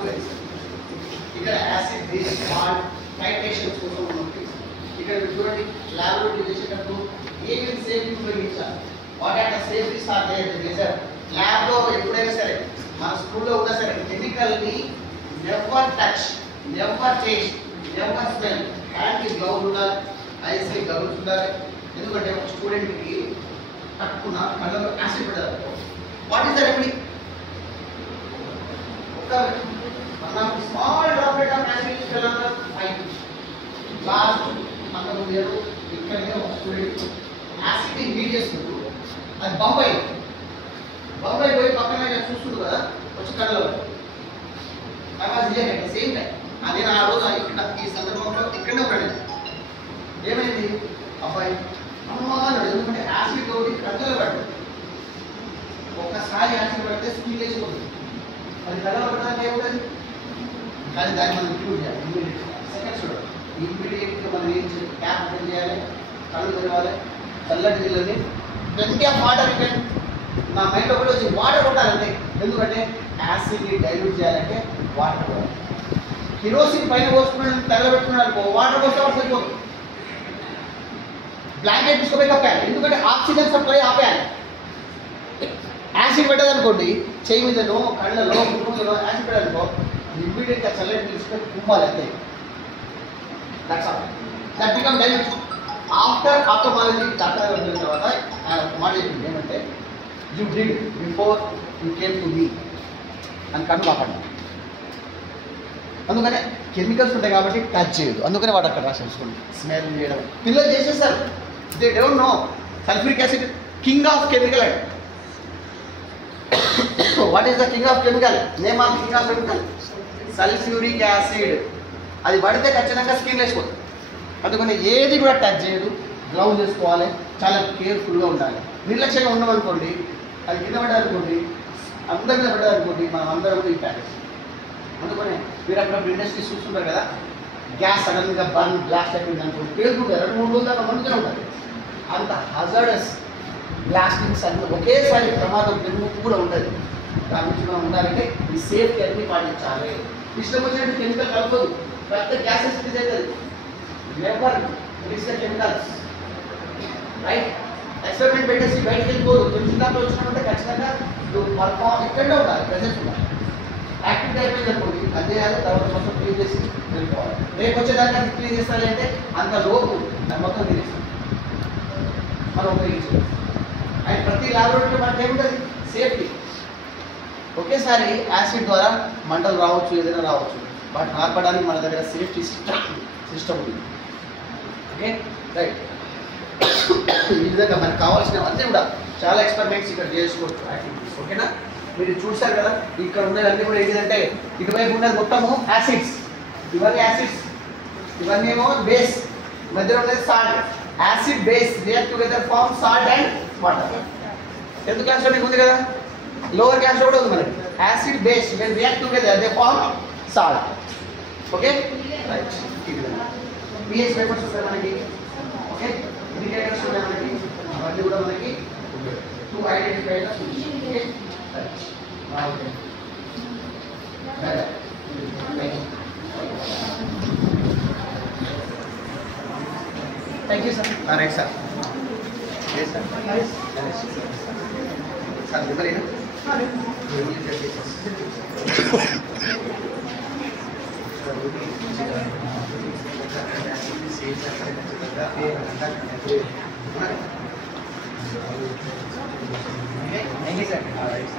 ఉపయోగిస్తారు. ఇక్కడ acid base salt titration కోసం ఉంటుంది. ఇక్కడ చూడండి ల్యాబొరేటరీ చేసేటప్పుడు ఏమేమి సేఫ్టీ ఉపయోగించాలి, what are the safeties are there measure. ల్యాబ్లో ఎప్పుడైనా సరే మన స్కూల్లో ఉన్నా సరే కెమికల్ని never touch, never taste, never smell. హ్యాండ్కి గ్లౌజ్ ఉండాలి, ఐస్కి గ్లౌజ్ ఉండాలి. ఎందుకంటే ఒక స్టూడెంట్కి తక్కువ కళ్ళలో యాసిడ్ పెట్టాలి. What is the remedy? ఒక మనం స్మాల్ డ్రాప్లెట్ ఆఫ్ యాసిడ్ తీసుకెళ్ళాలి. లాస్ట్ మనం లేదు ఇక్కడే ఒక స్టూడెంట్ యాసిడ్ని హీట్ చేస్తున్నారు, అది బంబాయి పోయి పక్కన చూస్తుంది కదా వచ్చి కళ్ళలో సేమ్ టైం. అది ఆ రోజు ఇక్కడ ఈ సందర్భంలో ఇక్కడనే ఉన్నాడు. ఏమైంది అబ్బాయి అన్నాడు, ఎందుకంటే యాసిడ్ ఒకటి కళ్ళలో పడ్డాడు. ఒక్కసారి యాసిడ్ పడితే స్కీల్ వేసిపోతుంది, అది కళ్ళలో పడడానికి ఏముంటుంది. కానీ దాన్ని మనం ఇంప్రూవ్ చేయాలి. సెకండ్ చూడండి, ఇమ్మీడియట్గా మనం ఏం చేయాలి, ట్యాప్ ఓపెన్ చేయాలి, కళ్ళు తెరవాలి, చల్లటి నీళ్ళని ప్లెంటీ ఆఫ్ వాటర్. ఇక్కడ నా మైండ్లో కూడా వచ్చి వాటర్ కొట్టాలంటే, ఎందుకంటే యాసిడ్ని డైల్యూట్ చేయాలంటే వాటర్ కొట్టాలి. కిరోసిన్ పైన పోసుకున్నాడు తగలబెట్టుకున్నాడు, వాటర్ పోస్తే వాడు సరిపోతుంది. బ్లాంకెట్ తీసుకుపోయి కప్పాలి, ఎందుకంటే ఆక్సిజన్ సప్లై ఆపేయాలి. యాసిడ్ పెట్టదనుకోండి, చెయ్యి మీదనో కళ్ళలో ముక్కులో యాసిడ్ పెట్టాలనుకో, ఇమ్మీడియట్గా చల్లటి తీసుకొని కుంపాలి అంతే. That's all, that become dilute. After ophthalmology doctor వెళ్ళిన తర్వాత ఆయన ఒక మాట చెప్పింది ఏమంటే, you did before you came to me అని కన్ను కాపాడు. అందుకనే కెమికల్స్ ఉంటాయి కాబట్టి టచ్ చేయదు, అందుకనే వాడు అక్కడ రాసి తెలుసుకోండి. స్మెల్ చేయడం పిల్లలు చేసేస్తారు, they don't know. Sulphuric acid king of chemical and what is the king of chemical? Name of king of chemical sulphuric acid. అది పడితే ఖచ్చితంగా స్కిన్ వేసిపోతుంది. అందుకని ఏది కూడా టచ్ చేయదు, గ్లౌజ్ వేసుకోవాలి, చాలా కేర్ఫుల్గా ఉండాలి. నిర్లక్ష్యంగా ఉండమనుకోండి, అది కింద పడ్డారనుకోండి, అందరి మీద పడ్డారనుకోండి, మనం అందరం కూడా ఇంపాక్ట్. అందుకనే మీరు అప్పుడప్పుడు ఇండస్ట్రీస్ చూస్తుంటారు కదా, గ్యాస్ సడన్గా బర్న్ బ్లాస్ట్ అయిపోయింది అనుకోండి, పేరుకుంటారు 2-3 రోజుల దాకా మండుతూనే ఉంటుంది. అంత హజార్డస్ బ్లాస్టింగ్స్ అన్నీ ఒకేసారి ప్రమాదం పెరుగుతూ కూడా ఉంటుంది. దాని నుంచి మనం ఉండాలంటే ఈ సేఫ్టీ అన్నీ పాటించాలి. ఇష్టం వచ్చినట్టు కెమికల్ కలపదు, పెద్ద గ్యాసెస్ రిలీజ్ అవుతుంది. Never release the chemicals, right? Experiment పెట్టేసి బయటకు వెళ్ళిపోదు. తెలిసిన దాంట్లో వచ్చినామంటే ఖచ్చితంగా పర్ఫార్మ్ ఇక్కడే ఉండాలి, ప్రెజెన్స్ ఉండాలి. యాక్టివిటీ అయిపోయింది అనుకోండి, అది చేయాలి, తర్వాత మొత్తం క్లీన్ చేసి వెళ్ళిపోవాలి. రేపు వచ్చేదానికి అది క్లీన్ చేస్తాలి అంటే అంత లోపు అది మొత్తం తీస్తాం మనం ఉపయోగించాలి. అండ్ ప్రతి ల్యాబొరేటరీలో మనకి ఏముంటుంది, సేఫ్టీ. ఒకేసారి యాసిడ్ ద్వారా మంటలు రావచ్చు, ఏదైనా రావచ్చు, వాటిని ఆర్పడానికి మన దగ్గర సేఫ్టీ సిస్టమ్ ఉంది. Okay, right. ఈ విధంగా మనకు కావాల్సినవన్నీ కూడా చాలా ఎక్స్పెరిమెంట్స్ ఇక్కడ చేసుకోవచ్చు, యాక్టివిటీస్. ఓకేనా? మీరు చూసారు కదా, ఇక్కడ ఉన్నవన్నీ కూడా ఏంటంటే ఇటువైపు ఉన్నది మొత్తము యాసిడ్స్, ఇవన్నీ యాసిడ్స్, ఇవన్నీ ఏమో బేస్, మధ్యలో ఉన్నది salt. Acid base react together form salt and water. Tenth క్లాస్లో మీకు ఉంది కదా, లోవర్ క్లాస్లో కూడా ఉంది మనకి. Acid base when react together they form salt. Okay, right. PH papers వస్తాయి మనకి. ఓకే, ఇండికేటర్స్ ఉన్నాయి మనకి, అవన్నీ కూడా మనకి to identify the solution. Okay, okay, thank you sir. Right sir. yes sir. Nice. Sir, number ಏನು? Thank you sir. All right.